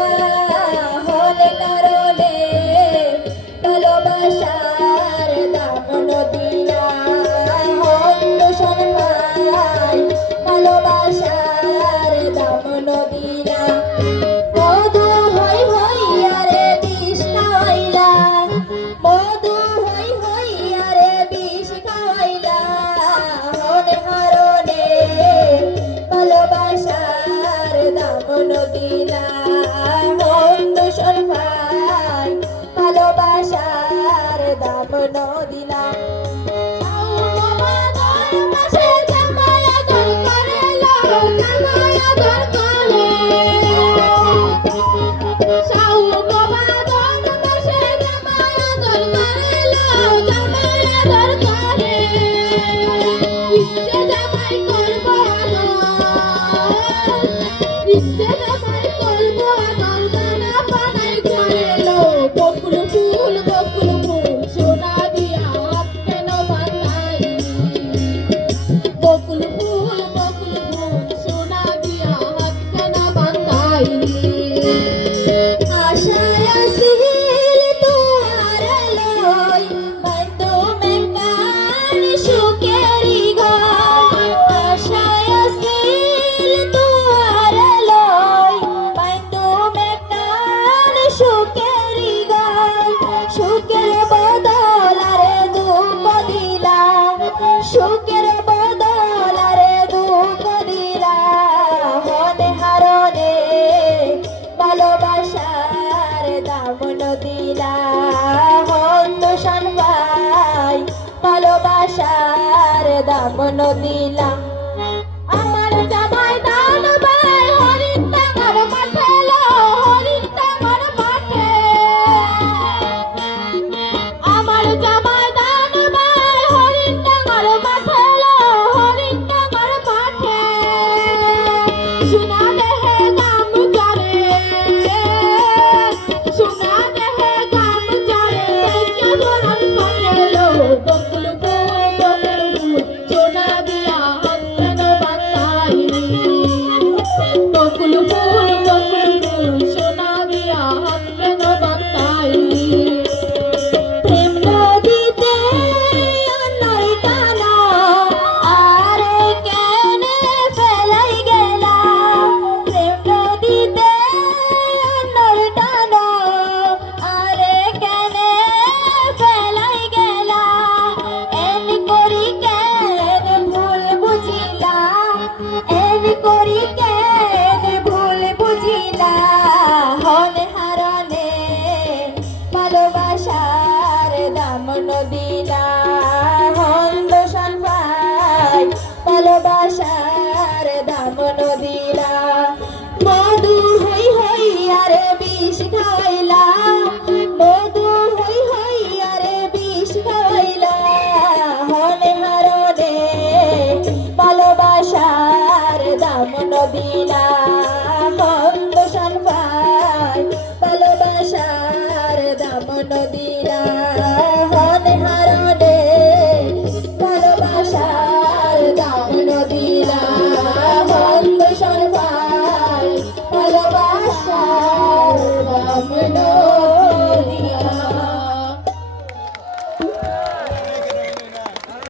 হইলা হলে কারণে ভালোবাসার দাম নদিলা হন্দ সন্মান ভালোবাসার দাম নদিলা মধু হইয়ারে বিষ খাওয়াইলা মধু হইয়ারে বিষ খাওয়াইলা হনে হারণে ভালোবাসার দাম নদিলা হন্দ সন্মান ভালোবাসার দাম নদিলা সুখের বদলারে দুঃখ দিলা মনে হারণে ভালোবাসার দাম নদিলা হন্দ সন্মাই ভালোবাসার দাম নদিলা আমার জামাই দান ভাই হরিণ টাঙ্গার মাঠে হরিণ টাঙ্গার মাঠে আমার জামাই দান ভাই হরিণ টাঙ্গার মাঠে হরিণ টাঙ্গার মাঠে সোনা দেহে গাম জরে সোনা দেহে গাম জরে দেখে বরণ পাটেলো বকুল ফুল সোনা দিয়া হাত বাতাইনি বকুল ফুল সোনা দিয়া হাত বাতাইনি প্রেম নদীতে নই টানা আরে কেনে ফেলাই গেলা প্রেম নদীতে নই টানা আরে কেনে ফেলাই গেলা এন করি কেন ভুল বুঝিলা এন করি কেন ভুল বুঝিলা হনে হারণে ভালোবাসার দাম নদিলা হন্দ সন্মাই ভালোবাসার দাম নদিলা মধু হইয়ারে বিষ খাওয়াইলা মধু হইয়ারে বিষ খাওয়াইলা হনে হারণে ভালোবাসার দাম নদিলা